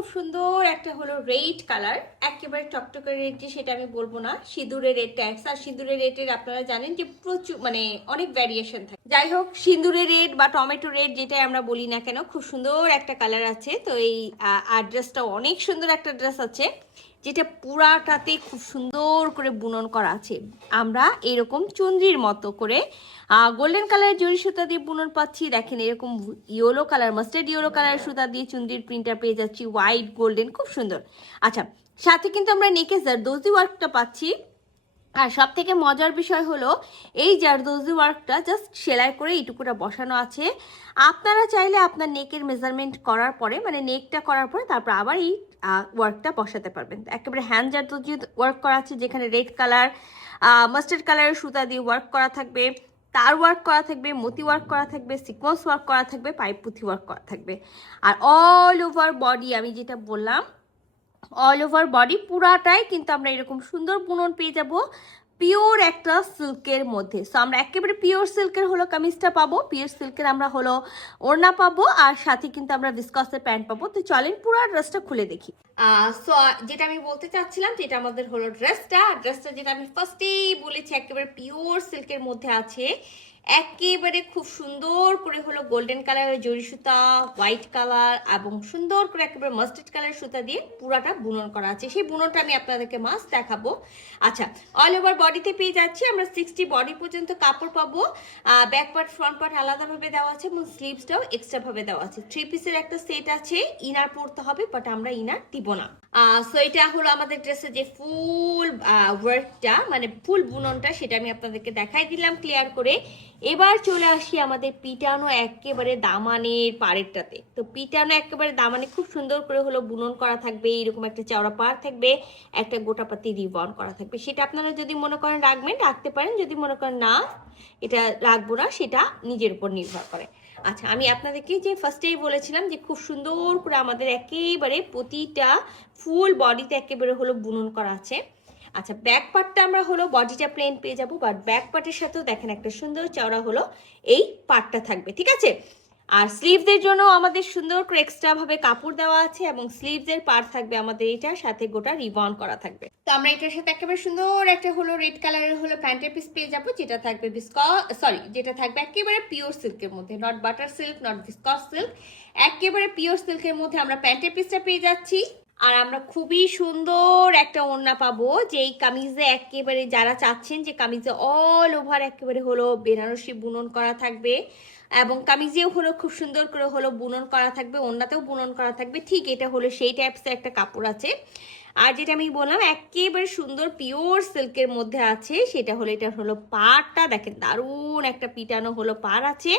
খুব সুন্দর একটা হলো রেড কালার। একেবারে টকটকে রেড যে সেটা আমি বলব না। সিঁদুরের রেড এক আর সিঁদুরের রেডের আপনারা জানেন যে প্রচুর মানে অনেক ভ্যারিয়েশন থাকে। যাই হোক, সিঁদুরের রেড বা টমেটো রেড যেটাই আমরা বলি না কেন, খুব সুন্দর একটা কালার আছে। তো এই আর ড্রেসটা অনেক সুন্দর একটা ড্রেস আছে। যেটা পুরাটাতে খুব সুন্দর করে বুনন করা আছে। আমরা এরকম চুন্দির মতো করে গোল্ডেন কালারের জরি সুতা দিয়ে বুনন পাচ্ছি। দেখেন এরকম ইয়েলো কালার মাস্টার্ড ইয়েলো কালারের সুতা দিয়ে চুন্দির প্রিন্টার পেয়ে যাচ্ছি। হোয়াইট গোল্ডেন খুব সুন্দর। আচ্ছা সাথে কিন্তু আমরা নেকে দোজি ওয়ার্কটা পাচ্ছি। আর সব থেকে মজার বিষয় হলো, এই জারদোজি ওয়ার্কটা জাস্ট সেলাই করে এইটুকুটা বসানো আছে। আপনারা চাইলে আপনার নেকের মেজারমেন্ট করার পরে মানে নেকটা করার পরে তারপর আবার এই ওয়ার্কটা বসাতে পারবেন। একেবারে হ্যান্ড জারদোজি ওয়ার্ক করা আছে, যেখানে রেড কালার মাস্টার্ড কালারের সুতা দিয়ে ওয়ার্ক করা থাকবে, তার ওয়ার্ক করা থাকবে, মতি ওয়ার্ক করা থাকবে, সিকোয়েন্স ওয়ার্ক করা থাকবে, পাইপ পুঁথি ওয়ার্ক করা থাকবে। আর অল ওভার বডি আমি যেটা বললাম অল ওভার বডি পুরাটাই কিন্তু আমরা এরকম সুন্দর বুনন পেয়ে যাব পিওর একটা সিল্কের মধ্যে। সো আমরা একেবারে পিওর সিল্কের হলো কামিজটা পাবো পিওর সিল্কের আমরা হলো ওড়না পাবো, আর সাথে কিন্তু আমরা বিস্কসের প্যান্ট পাবো। তো চলেন পুরো ড্রেসটা খুলে দেখি। সো যেটা আমি বলতে চাচ্ছিলাম, যেটা আমাদের হলো ড্রেসটা ড্রেসটা যেটা আমি ফার্স্টেই বলেছি, একেবারে পিওর সিল্কের মধ্যে আছে। একেবারে খুব সুন্দর করে হলো গোল্ডেন কালারের জরি সুতা হোয়াইট কালার এবং সুন্দর করে একেবারে মাস্টার্ড কালারের সুতা দিয়ে পুরাটা বুনন করা আছে। সেই বুননটা আমি আপনাদেরকে মাস্ট দেখাবো। আচ্ছা অল ওভার বডিতে পেয়ে যাচ্ছি। আমরা সিক্সটি বডি পর্যন্ত কাপড় পাবো। ব্যাক পার্ট ফ্রন্ট পার্ট আলাদাভাবে দেওয়া আছে এবং স্লিভসটাও এক্সট্রা ভাবে দেওয়া আছে। থ্রি পিসের একটা সেট আছে। ইনার পরতে হবে বাট আমরা ইনার দিব না। সো এটা হলো আমাদের ড্রেসের যে ফুল ওয়ার্কটা মানে ফুল বুননটা, সেটা আমি আপনাদেরকে দেখাই দিলাম ক্লিয়ার করে। এবার চলে আসি আমাদের পিটানো একেবারে দামানের পাড়েরটাতে। তো পিটানো একেবারে দামানে খুব সুন্দর করে হলো বুনন করা থাকবে, এরকম একটা চওড়া পাড় থাকবে, একটা গোটাপাতি রিবন করা থাকবে। সেটা আপনারা যদি মনে করেন রাখবেন, রাখতে পারেন, যদি মনে করেন না, এটা রাখব না, সেটা নিজের উপর নির্ভর করে। আচ্ছা আমি আপনাদেরকে যে ফার্স্টেই বলেছিলাম যে খুব সুন্দর করে আমাদের একেবারে প্রতিটা ফুল বডিতে একেবারে হলো বুনন করা আছে। আচ্ছা ব্যাক পার্টটা আমরা হলো বডিটা প্লেন পেয়ে যাব বাট ব্যাক পার্টের সাথেও দেখেন একটা সুন্দর চওড়া হলো, এই পার্টটা থাকবে, ঠিক আছে? আর স্লিভসের জন্য আমাদের সুন্দর করে এক্সট্রাভাবে কাপড় দেওয়া আছে এবং স্লিভসের পার থাকবে আমাদের এটা, সাথে গোটা রিবন করা থাকবে। তো আমরা এটার সাথে একেবারে সুন্দর একটা হলো রেড কালারের হলো প্যান্টের পিস পেয়ে যাব, যেটা থাকবে বিস্কস সরি যেটা থাকবে একেবারে পিওর সিল্কের মধ্যে not butter silk not viscose silk একেবারে পিওর সিল্কের মধ্যে আমরা প্যান্টের পিসটা পেয়ে যাচ্ছি। আর আমরা খুবই সুন্দর একটা ওড়না পাবো যে এই কামিজে একেবারে যারা চাচ্ছেন যে কামিজে অল ওভার একেবারে হলো বেনারসি বুনন করা থাকবে এবং কামিজেও হলো খুব সুন্দর করে হলো বুনন করা থাকবে, ওড়নাতেও বুনন করা থাকবে, ঠিক এটা হলো সেই টাইপসের একটা কাপড় আছে। আর যেটা আমি বললাম, একেবারে সুন্দর পিওর সিল্কের মধ্যে আছে, সেটা হলো এটা হলো পাড়টা, দেখেন দারুণ একটা পিটানো হলো পাড় আছে।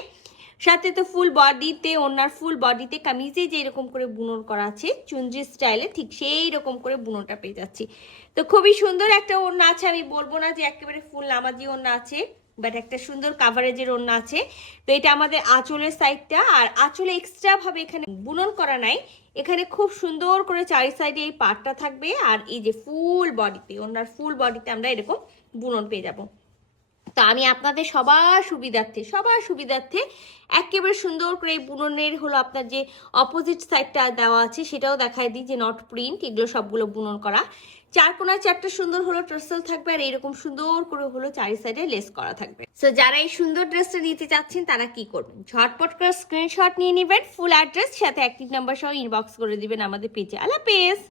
সাথে তো ফুল বডিতে ওনার ফুল বডিতে কামিজে যে এরকম করে বুনন করা আছে চুনজি স্টাইলে ঠিক সেই রকম করে বুননটা পেয়ে যাচ্ছি। তো খুবই সুন্দর একটা ওড়না আছে, আমি বলব না যে একেবারে ফুল নামাজি ওড়না আছে বাট একটা সুন্দর কাভারেজের ওড়না আছে। তো এটা আমাদের আঁচলের সাইডটা আর আঁচলে এক্সট্রা ভাবে এখানে বুনন করা নাই। এখানে খুব সুন্দর করে চারি সাইডে এই পাটটা থাকবে, আর এই যে ফুল বডিতে ওনার ফুল বডিতে আমরা এরকম বুনন পেয়ে যাব। তো আমি আপনাদের সবার সুবিধার্থে সবার সুবিধার্থে একেবারে সুন্দর করে বুননের হলো আপনার যে অপোজিট সাইডটা দেওয়া আছে সেটাও দেখায় দিই, যে নট প্রিন্ট এগুলো সবগুলো বুনন করা। চার কোনায় চারটা সুন্দর হলো ট্রেসেল থাকবে আর এরকম সুন্দর করে হলো চারি সাইডে লেস করা থাকবে। সো যারা এই সুন্দর ড্রেসটা নিতে চাচ্ছেন, তারা কি করবেন? ঝটপট করে স্ক্রিনশট নিয়ে নেবেন ফুল অ্যাড্রেস সাথে অ্যাক্টিভ নাম্বার সহ ইনবক্স করে দিবেন আমাদের পেজে আল্লাহ পেজ